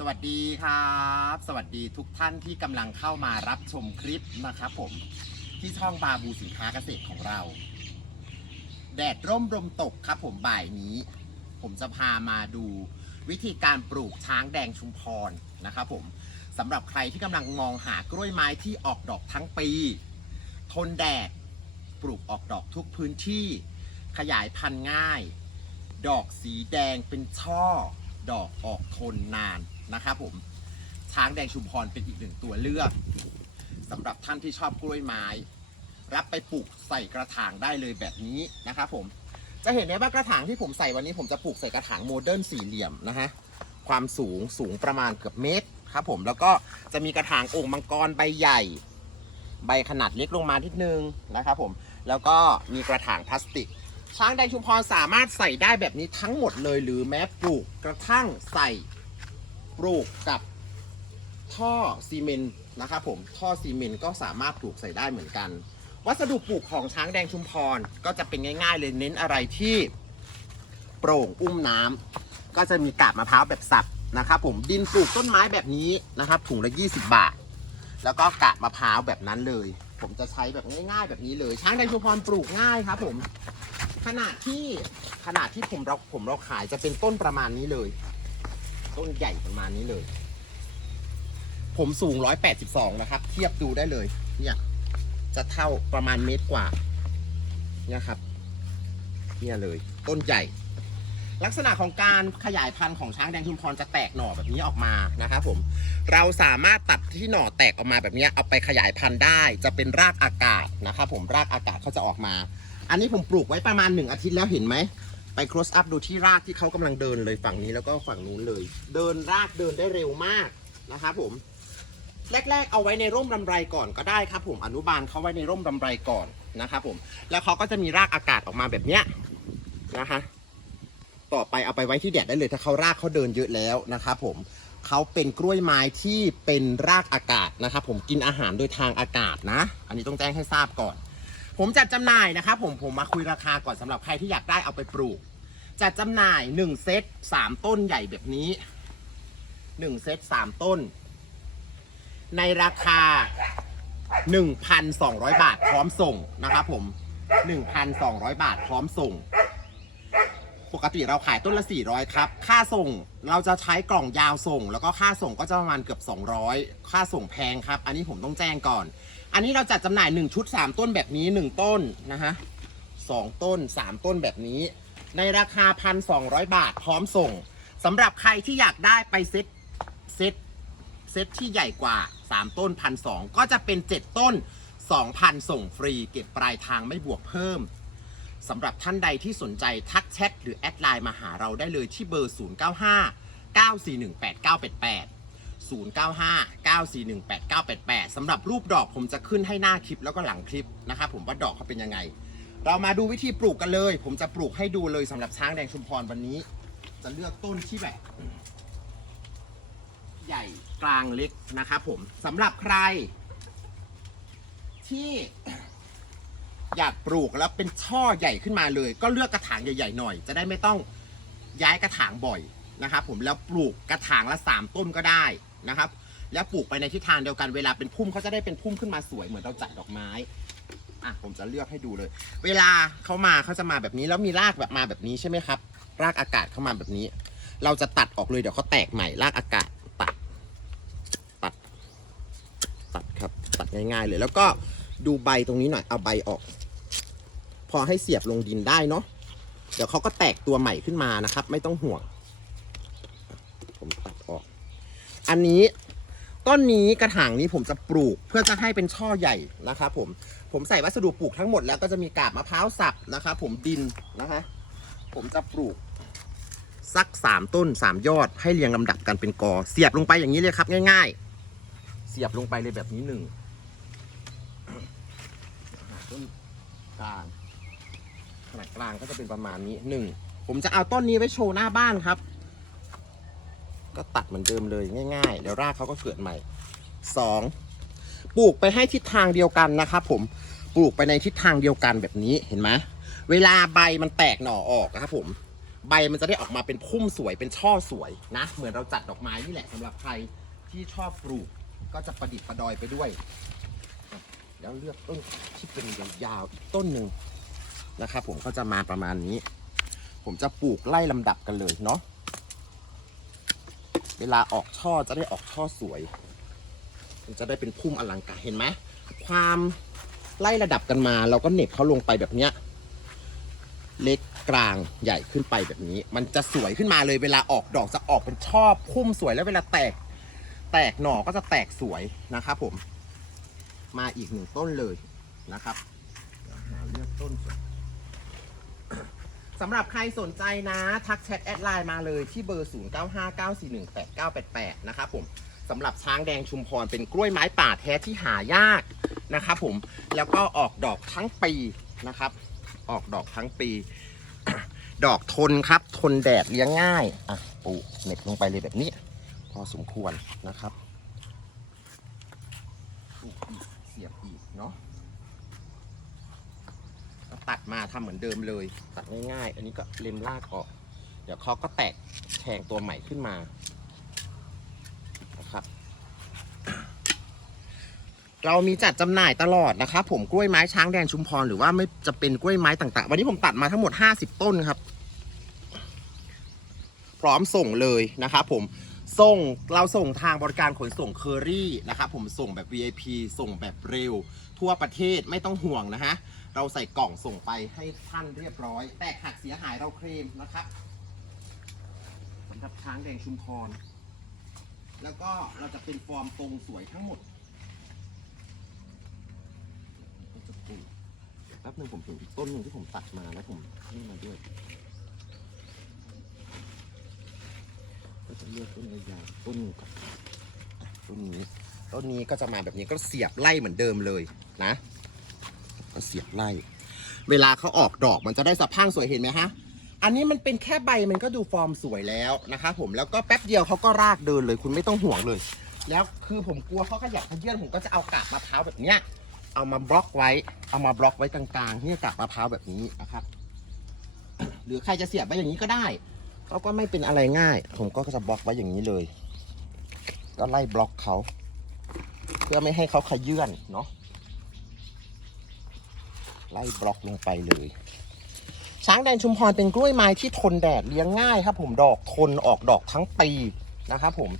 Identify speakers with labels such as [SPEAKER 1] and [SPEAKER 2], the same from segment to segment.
[SPEAKER 1] สวัสดีครับ สวัสดีทุกท่านที่กำลังเข้ามารับชมคลิปนะครับผมที่ช่องบาบูสินค้าเกษตรของเรา แดดร่มลมตกครับผมบ่ายนี้ ผมจะพามาดูวิธีการปลูกช้างแดงชุมพรนะครับผมสำหรับใครที่กำลังมองหากล้วยไม้ที่ออกดอกทั้งปี ทนแดดปลูกออกดอกทุกพื้นที่ ขยายพันธุ์ง่าย ดอกสีแดงเป็นช่อ ดอกออกทนนาน นะครับผมช้างแดงชุมพรเป็นอีกหนึ่งตัวเลือกสำหรับท่านที่ชอบกล้วยไม้ รับไปปลูกใส่กระถางได้เลยแบบนี้นะครับผมจะเห็นได้ว่ากระถางที่ผมใส่วันนี้ผมจะปลูกใส่กระถางโมเดิร์นสี่เหลี่ยมนะฮะความสูงสูงประมาณเกือบเมตรครับผมแล้วก็จะมีกระถางโอ่งมังกรใบใหญ่ ใบขนาดเล็กลงมานิดนึงนะครับผมแล้วก็มีกระถางพลาสติก ช้างแดงชุมพรสามารถใส่ได้แบบนี้ทั้งหมดเลย หรือแม้ปลูกกระทั่งใส่ ปลูกกับท่อซีเมนต์นะครับผมท่อซีเมนต์ก็สามารถปลูกใส่ได้เหมือนกัน วัสดุปลูกของช้างแดงชุมพรก็จะเป็นง่าย ๆ เลยเน้นอะไรที่โปร่งอุ้มน้ำก็จะมีกาบมะพร้าวแบบสับนะครับผมดินปลูกต้นไม้แบบนี้นะครับถุงละ20 บาท แล้วก็กาบมะพร้าวแบบนั้นเลย ผมจะใช้แบบง่าย ๆ แบบนี้เลยช้างแดงชุมพรปลูกง่ายครับผมขนาดที่ขนาดที่ผมเราผมเราขายจะเป็นต้นประมาณนี้เลย ต้นใหญ่ประมาณนี้เลย ผมสูง 182 นะครับ เทียบดูได้เลย เนี่ย จะเท่าประมาณเมตรกว่า เนี่ยครับ เนี่ยเลย ต้นใหญ่ ลักษณะของการขยายพันธุ์ของช้างแดงชุมพรจะแตกหน่อแบบนี้ออกมานะครับผม เราสามารถตัดที่หน่อแตกออกมาแบบนี้เอาไปขยายพันธุ์ได้ จะเป็นรากอากาศนะครับผม รากอากาศเขาจะออกมา อันนี้ผมปลูกไว้ประมาณหนึ่งอาทิตย์แล้วเห็นไหม ไป close up ดูที่รากที่เขากำลังเดินเลยฝั่งนี้แล้วก็ฝั่งนู้นเลย เดินรากเดินได้เร็วมากนะครับผม แรก ๆ เอาไว้ในร่มลำไรก่อนก็ได้ครับผมอนุบาลเขาไว้ในร่มลำไรก่อนนะครับผม แล้วเขาก็จะมีรากอากาศออกมาแบบเนี้ยนะคะต่อไปเอาไปไว้ที่แดดได้เลยถ้าเขารากเขาเดินเยอะแล้วนะครับผมเขาเป็นกล้วยไม้ที่เป็นรากอากาศนะครับผมกินอาหารโดยทางอากาศนะ อันนี้ต้องแจ้งให้ทราบก่อน ผมจัดจำหน่ายนะครับผมผมมาคุยราคาก่อนสำหรับใครที่อยากได้เอาไปปลูก จัดจำหน่าย 1 เซต3 ต้นใหญ่แบบนี้ 1 เซต3 ต้น ในราคา 1,200 บาทพร้อมส่งนะครับผม 1,200 บาทพร้อมส่ง ปกติเราขายต้นละ 400 ครับ ค่าส่งเราจะใช้กล่องยาวส่ง แล้วก็ค่าส่งก็จะประมาณเกือบ 200 ค่าส่งแพงครับ อันนี้ผมต้องแจ้งก่อน อันนี้เราจัดจำหน่าย 1 ชุด 3 ต้นแบบนี้ 1 ต้นนะฮะสองต้น 3 ต้นแบบนี้ ในราคา 1,200 บาทพร้อมส่งสำหรับใครที่อยากได้ไปเซ็ตเซ็ตเซ็ตที่ใหญ่กว่า 3 ต้น 1,200 ก็จะเป็น 7 ต้น 2,000 ส่งฟรี เก็บปลายทางไม่บวกเพิ่มสำหรับท่านใดที่สนใจทักแชทหรือแอดไลน์มาหาเราได้เลยที่เบอร์ 095 941 8988 095 941 8988สำหรับรูปดอกผมจะขึ้นให้หน้าคลิปแล้วก็หลังคลิปนะครับผมว่าดอกเขาเป็นยังไง เรามาดูวิธีปลูกกันเลย ผมจะปลูกให้ดูเลยสำหรับช้างแดงชุมพรวันนี้ จะเลือกต้นที่แบบ ใหญ่กลางเล็กนะครับผมสำหรับใคร ที่อยากปลูกแล้วเป็นช่อใหญ่ขึ้นมาเลย ก็เลือกกระถางใหญ่ๆหน่อย จะได้ไม่ต้องย้ายกระถางบ่อยนะครับผมแล้วปลูกกระถางละสามต้นก็ได้ นะครับ แล้วปลูกไปในทิศทางเดียวกันเวลาเป็นพุ่มเขาจะได้เป็นพุ่มขึ้นมาสวยเหมือนเราจัดดอกไม้อะผมจะเลือกให้ดูเลย เวลาเขามาเขาจะมาแบบนี้แล้วมีรากแบบมาแบบนี้ใช่ไหมครับ รากอากาศเข้ามาแบบนี้ เราจะตัดออกเลยเดี๋ยวเขาแตกใหม่รากอากาศตัด ตัด ตัดครับ ตัดง่าย ๆ เลย แล้วก็ดูใบตรงนี้หน่อยเอาใบออก พอให้เสียบลงดินได้เนาะเดี๋ยวเขาก็แตกตัวใหม่ขึ้นมานะครับ ไม่ต้องห่วง ผมตัดออก อันนี้ต้นนี้กระถางนี้ผมจะปลูกเพื่อจะให้เป็นช่อใหญ่นะครับผมผมใส่วัสดุปลูกทั้งหมดแล้วก็จะมีกาบมะพร้าวสับนะครับผมดินนะฮะผมจะปลูกสักสามต้นสามยอดให้เรียงลำดับกันเป็นกอ เสียบลงไปอย่างนี้เลยครับ ง่าย ๆ เสียบลงไปเลยแบบนี้หนึ่งต้นกลางขนาดกลางก็จะเป็นประมาณนี้หนึ่งผมจะเอาต้นนี้ไว้โชว์หน้าบ้านครับ ก็ตัดเหมือนเดิมเลยง่าย ๆ เดี๋ยวรากเขาก็เกิดใหม่สองปลูกไปให้ทิศทางเดียวกันนะครับผมปลูกไปในทิศทางเดียวกันแบบนี้เห็นไหมเวลาใบมันแตกหน่อออกนะครับผมใบมันจะได้ออกมาเป็นพุ่มสวยเป็นช่อสวยนะ เหมือนเราจัดดอกไม้นี่แหละสำหรับใครที่ชอบปลูกก็จะประดิษฐ์ประดอยไปด้วย แล้วเลือกต้นที่เป็นยาวๆอีกต้นหนึ่งนะครับผมก็จะมาประมาณนี้ ผมจะปลูกไล่ลำดับกันเลยเนาะ เวลาออกช่อจะได้ออกช่อสวย มันจะได้เป็นพุ่มอลังการเห็นไหมความไล่ระดับกันมา เราก็เน็บเขาลงไปแบบเนี้ย เล็กกลางใหญ่ขึ้นไปแบบนี้ มันจะสวยขึ้นมาเลยเวลาออกดอกจะออกเป็นช่อพุ่มสวยแล้วเวลาแตก แตกหน่อก็จะแตกสวยนะครับผม มาอีกหนึ่งต้นเลยนะครับหาเลือกต้นก่อน สำหรับใครสนใจนะ ทักแชทแอดไลน์มาเลยที่เบอร์ 0959418988 นะครับผมสำหรับช้างแดงชุมพรเป็นกล้วยไม้ป่าแท้ที่หายากนะครับผมแล้วก็ออกดอกทั้งปีนะครับ ออกดอกทั้งปี ดอกทนครับ ทนแดดเลี้ยงง่ายอะปูเน็บลงไปเลยแบบนี้ พอสมควรนะครับเสียบอีกเนาะ มาทำเหมือนเดิมเลย ตัดง่ายๆ อันนี้ก็เล็มรากออก เดี๋ยวเขาก็แตกแทงตัวใหม่ขึ้นมานะครับ เรามีจัดจำหน่ายตลอดนะครับผมกล้วยไม้ช้างแดงชุมพรหรือว่าไม่จะเป็นกล้วยไม้ต่างๆ วันนี้ผมตัดมาทั้งหมด 50 ต้นครับ พร้อมส่งเลยนะครับผมส่งเราส่งทางบริการขนส่งเคอรี่นะครับผมส่งแบบ VIP ส่งแบบเร็ว ทั่วประเทศไม่ต้องห่วงนะฮะ เราใส่กล่องส่งไปให้ท่านเรียบร้อย แตกหักเสียหายเราเคลมนะครับสำหรับช้างแดงชุมพร แล้วก็เราจะเป็นฟอร์มตรงสวยทั้งหมดแป๊บนึงผมเห็นอีกต้นหนึ่งที่ผมตัดมาแล้วผมนี่มาด้วย ก็จะเลือกต้นยาวๆต้นนึ่งก่อนต้นนี้ ต้นนี้ก็จะมาแบบนี้ก็เสียบไล่เหมือนเดิมเลย นะก็เสียบไล่ เวลาเขาออกดอกมันจะได้สะพังสวยเห็นไหมฮะ อันนี้มันเป็นแค่ใบมันก็ดูฟอร์มสวยแล้วนะคะผมแล้วก็แป๊บเดียวเขาก็รากเดินเลยคุณไม่ต้องห่วงเลย แล้วคือผมกลัวเขาขยับขยื่นผมก็จะเอากาบมะพร้าวแบบเนี้ยเอามาบล็อกไว้ เอามาบล็อกไว้กลางๆเนี่ยกาบมะพร้าวแบบนี้นะครับ หรือใครจะเสียบไว้อย่างนี้ก็ได้เขาก็ไม่เป็นอะไรง่าย ผมก็จะบล็อกไว้อย่างนี้เลย ก็ไล่บล็อกเขาเพื่อไม่ให้เขาขยื่นเนาะ ไล่บล็อกลงไปเลย ช้างแดนชุมพรเป็นกล้วยไม้ที่ทนแดดเลี้ยงง่ายครับ ผมดอกทนออกดอกทั้งปีนะครับผม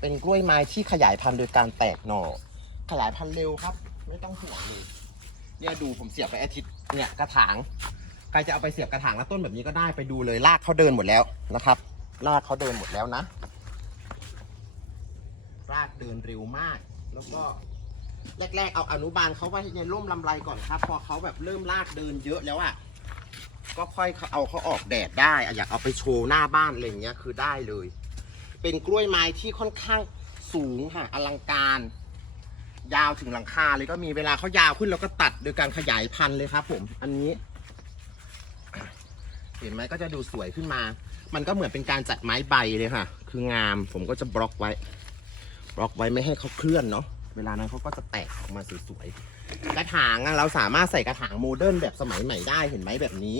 [SPEAKER 1] เป็นกล้วยไม้ที่ขยายพันธุ์โดยการแตกหน่อ ขยายพันธุ์เร็วครับ ไม่ต้องห่วงเลยเนี่ยดูผมเสียบไปอาทิตย์เนี่ยกระถางใครจะเอาไปเสียบกระถางแล้วต้นแบบนี้ก็ได้ไปดูเลยรากเขาเดินหมดแล้วนะครับรากเขาเดินหมดแล้วนะ รากเดินเร็วมาก แล้วก็ แรก ๆ เอาอนุบาลเขาไว้ในร่มลำไรก่อนครับ พอเขาแบบเริ่มรากเดินเยอะแล้วอะ่ะก็ค่อยเอาเขาออกแดดได้อะอยากเอาไปโชว์หน้าบ้านอะไรอย่างเงี้ยคือได้เลย เป็นกล้วยไม้ที่ค่อนข้างสูงค่ะอลังการ ยาวถึงหลังคาเลยก็มีเวลาเขายาวขึ้นเราก็ตัดโดยการขยายพันธุ์เลยครับ ผมอันนี้ เห็นไหมก็จะดูสวยขึ้นมา มันก็เหมือนเป็นการจัดไม้ใบเลยค่ะ คืองามผมก็จะบล็อกไว้ บล็อกไว้ไม่ให้เขาเคลื่อนเนาะ เวลานั้นเขาก็จะแตกออกมาสวยๆกระถางอะเราสามารถใส่กระถางโมเดิร์นแบบสมัยใหม่ได้เห็นไหมแบบนี้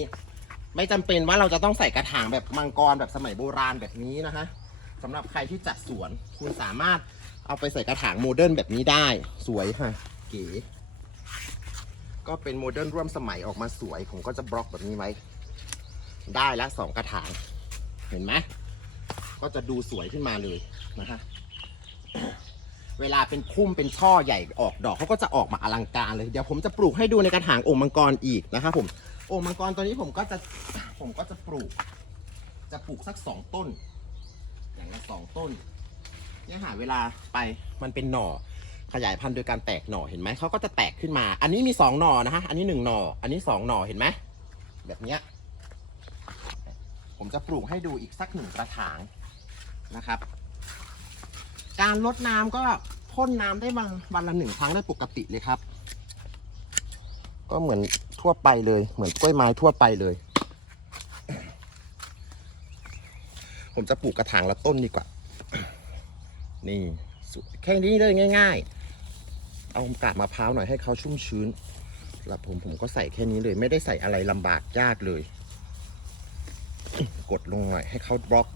[SPEAKER 1] ไม่จำเป็นว่าเราจะต้องใส่กระถางแบบมังกรแบบสมัยโบราณแบบนี้นะคะสำหรับใครที่จัดสวนคุณสามารถเอาไปใส่กระถางโมเดิร์นแบบนี้ได้สวยค่ะ เก๋ก็เป็นโมเดิร์นร่วมสมัยออกมาสวย ผมก็จะบล็อกแบบนี้ไว้ ได้ละสองกระถาง เห็นไหมก็จะดูสวยขึ้นมาเลยนะคะ เวลาเป็นพุ่มเป็นช่อใหญ่ออกดอกเขาก็จะออกมาอลังการเลย เดี๋ยวผมจะปลูกให้ดูในกระถางโอ่งมังกรอีกนะครับผมโอ่งมังกรตัวนี้ผมก็จะผมก็จะปลูก จะปลูกสักสองต้น อย่างละสองต้นเนี่ยหาเวลาไปมันเป็นหน่อขยายพันธุ์โดยการแตกหน่อเห็นไหมเขาก็จะแตกขึ้นมา อันนี้มีสองหน่อนะฮะอันนี้หนึ่งหน่อ อันนี้สองหน่อเห็นไหมแบบเนี้ยผมจะปลูกให้ดูอีกสักหนึ่งกระถางนะครับ การลดน้ำก็พ่นน้ำได้วันวันละหนึ่งครั้งได้ปกติเลยครับ ก็เหมือนทั่วไปเลย เหมือนกล้วยไม้ทั่วไปเลย ผมจะปลูกกระถางละต้นดีกว่า นี่แค่นี้เลยง่าย ๆ เอากาบมะพร้าวหน่อยให้เขาชุ่มชื้นแล้วผมผมก็ใส่แค่นี้เลย ไม่ได้ใส่อะไรลำบากยากเลย กดลงหน่อยให้เขาบล็อก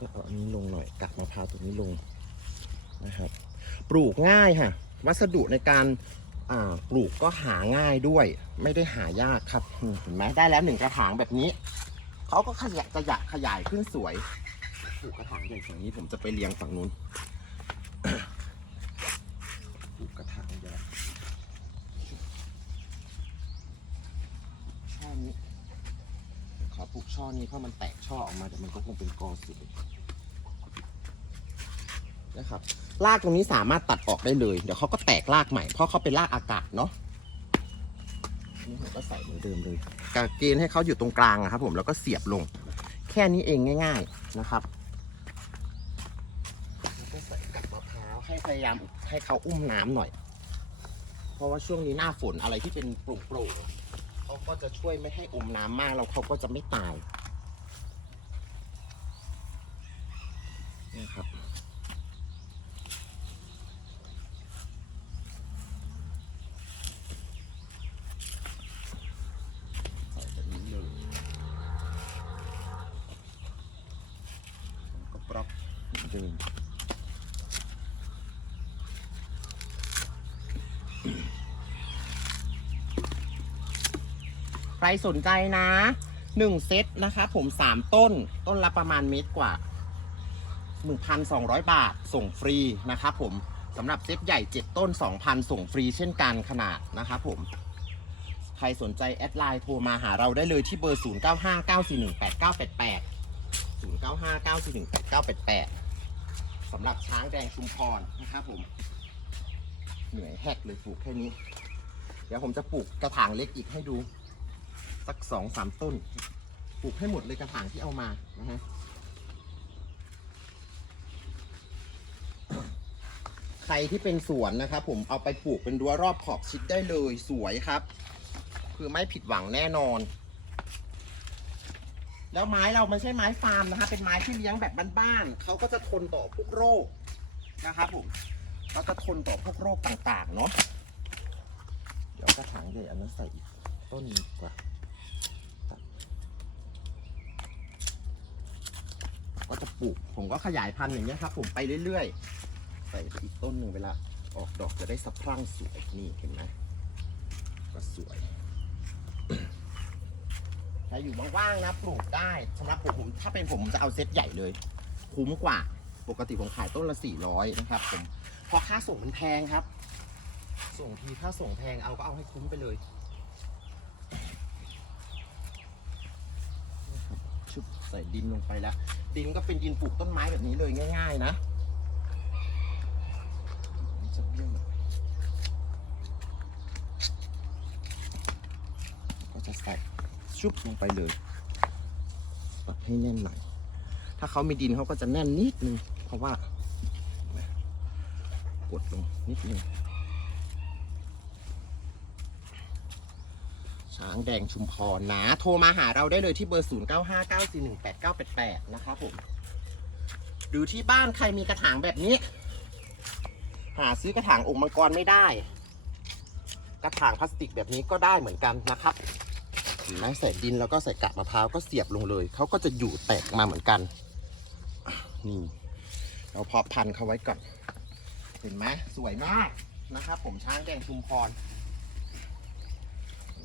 [SPEAKER 1] ก็เอาอันนี้ลงหน่อยกักมะพร้าวตัวนี้ลงนะครับ ปลูกง่ายค่ะ วัสดุในการปลูกก็หาง่ายด้วย ไม่ได้หายากครับเห็นไหมได้แล้วหนึ่งกระถางแบบนี้เขาก็ขยายขยายขยายขึ้นสวยปลูกกระถางใหญ่ฝั่งนี้ผมจะไปเลี้ยงฝั่งนู้น ปลูกกระถางใหญ่ช่อนี้ ขอปลูกช่อ นี้เพรามันแตกช่อออกมาเดี๋ยวมันก็คงเป็นกอสวยนะครับรากตรงนี้สามารถตัดออกได้เลย เดี๋ยวเขาก็แตกรากใหม่ เพราะเขาเป็นรากอากาศเนาะนี่ผมก็ใส่เหมือนเดิมเลยกาเกณฑ์ให้เขาอยู่ตรงกลางอะครับผมแล้วก็เสียบลง แค่นี้เองง่าย ๆนะครับแล้วก็ใส่กับมะพร้าวให้พยายามให้เขาอุ้มน้ำหน่อย เพราะว่าช่วงนี้หน้าฝนอะไรที่เป็นปร่งๆเขาก็จะช่วยไม่ให้อมน้ำมากแล้วเขาก็จะไม่ตาย นี่ครับใส่แบบนี้เลยแล้วก็ปรับเดิมใครสนใจนะหนึ่งเซตนะคะ ผมสามต้นต้นละประมาณเมตรกว่า 1,200 บาทส่งฟรีนะครับผมสำหรับเซตใหญ่ 7 ต้น 2,000 ส่งฟรีเช่นกันขนาดนะครับผมใครสนใจแอดไลน์โทรมาหาเราได้เลยที่เบอร์ 0959418988 0959418988สำหรับช้างแดงชุมพรนะครับผม เหนื่อยแฮกเลยปลูกแค่นี้ เดี๋ยวผมจะปลูกกระถางเล็กอีกให้ดู สักสองสามต้น ปลูกให้หมดเลยกระถางที่เอามานะฮะ ใค รที่เป็นสวนนะครับ ผมเอาไปปลูกเป็นรั้วรอบขอบชิดได้เลยสวยครับ คือไม่ผิดหวังแน่นอน แล้วไม้เราไม่ใช่ไม้ฟาร์มนะคะเป็นไม้ที่เลี้ยงแบบบ้านๆเขาก็จะทนต่อพวกโรคนะครับผมเขาจะทนต่อพวกโรคต่างๆเนาะเดี๋ยวกระถางใหญ่อันนั้นใส่อีกต้นดีกว่าก็จะปลูกผมก็ขยายพันธุ์อย่างเงี้ยครับ ผมไปเรื่อยๆ ใส่ไปอีกต้นหนึ่งเวลาออกดอกจะได้สะพรั่งสวยนี่เห็นไหมก็สวย ถ้าอยู่ว่างๆนะปลูกได้สำหรับผมผมถ้าเป็นผมจะเอาเซตใหญ่เลย คุ้มกว่าปกติผมขายต้นละ 400 นะครับผมเพราะค่าส่งมันแพงครับ ส่งทีถ้าส่งแพงเอาก็เอาให้คุ้มไปเลยชุบใส่ดินลงไปแล้ว ดินก็เป็นดินปลูกต้นไม้แบบนี้เลยง่าย ๆ นะนี่จะเบี้ยวหน่อยก็จะใส่ ชุบลงไปเลยปัดให้แน่นหน่อย ถ้าเขามีดินเขาก็จะแน่นนิดนึง เพราะว่า กดลงนิดนึงช้างแดงชุมพรนะ โทรมาหาเราได้เลยที่เบอร์ 0959418988 นะครับผม หรือที่บ้านใครมีกระถางแบบนี้ หาซื้อกระถางองค์มังกรไม่ได้ กระถางพลาสติกแบบนี้ก็ได้เหมือนกันนะครับ ไหมใส่ดินแล้วก็ใส่กากมะพร้าวก็เสียบลงเลย เขาก็จะอยู่แตกมาเหมือนกัน นี่เราเพาะพันธุ์เขาไว้ก่อน เห็นไหมสวยมากนะครับผมช้างแดงชุมพร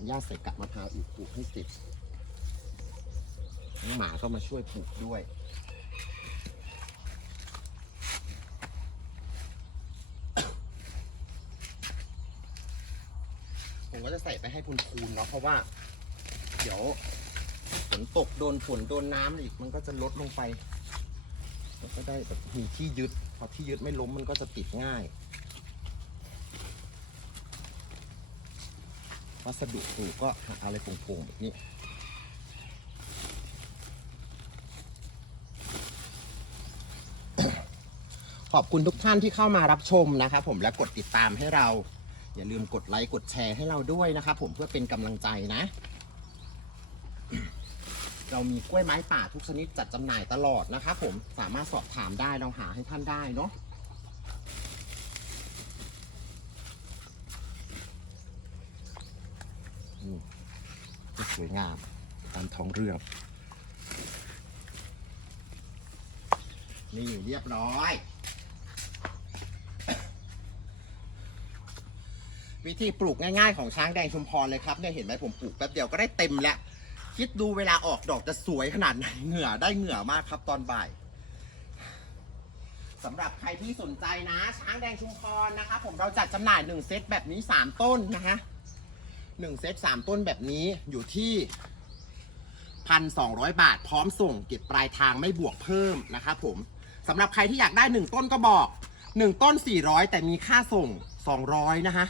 [SPEAKER 1] ย่าใส่กะมะพร้าวอีกปลูกให้เสร็จหมาก็มาช่วยปลูกด้วยผมก็จะใส่ไปให้พูนๆเนาะเพราะว่า เดี๋ยวฝนตกโดนฝนโดนน้ำอีกมันก็จะลดลงไปแล้วก็ได้แบบมีที่ยึดพอที่ยึดไม่ล้มมันก็จะติดง่าย วัสดุปลูกก็หาอะไรโป่งๆแบบนี้ขอบคุณทุกท่านที่เข้ามารับชมนะครับผมและกดติดตามให้เรา อย่าลืมกดไลค์กดแชร์ให้เราด้วยนะครับผมเพื่อเป็นกำลังใจนะ เรามีกล้วยไม้ป่าทุกชนิดจัดจำหน่ายตลอดนะครับผมสามารถสอบถามได้เราหาให้ท่านได้เนาะอืมจะสวยงามตามท้องเรื่อง นี่เรียบร้อย วิธีปลูกง่ายๆของช้างแดงชุมพรเลยครับเนี่ยเห็นไหมผมปลูกแป๊บเดียวก็ได้เต็มแล้ว คิดดูเวลาออกดอกจะสวยขนาดไหนเหงื่อได้เหงื่อมากครับตอนบ่ายสำหรับใครที่สนใจนะ ช้างแดงชุมพรนะครับผมเราจัดจำหน่าย 1 เซตแบบนี้ 3 ต้นนะฮะ1เซต3 ต้นแบบนี้อยู่ที่ 1,200 บาท พร้อมส่งเก็บปลายทางไม่บวกเพิ่มนะครับผมสำหรับใครที่อยากได้ 1 ต้นก็บอก 1 ต้น 400 แต่มีค่าส่ง 200 นะฮะ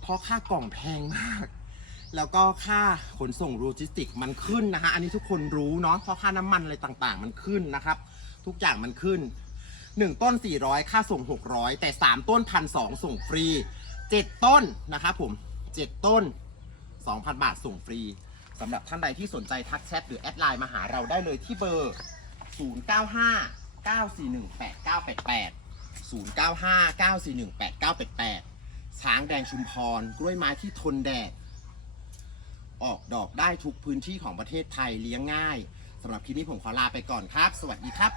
[SPEAKER 1] เพราะค่ากล่องแพงมาก แล้วก็ค่าขนส่งโลจิสติกมันขึ้นนะฮะ อันนี้ทุกคนรู้เนาะ เพราะค่าน้ำมันอะไรต่างๆ มันขึ้นนะครับ ทุกอย่างมันขึ้น 1 ต้น 400 ค่าส่ง 600 แต่ 3 ต้น1,200ส่งฟรี 7 ต้นนะครับผม 7 ต้น 2,000 บาทส่งฟรีสำหรับท่านใดที่สนใจทักแชทหรือแอดไลน์มาหาเราได้เลยที่เบอร์ 095 941 8988 095 941 8988ช้างแดงชุมพร กล้วยไม้ที่ทนแดด ออกดอกได้ทุกพื้นที่ของประเทศไทยเลี้ยงง่ายสำหรับคลิปนี้ผมขอลาไปก่อนครับ สวัสดีครับ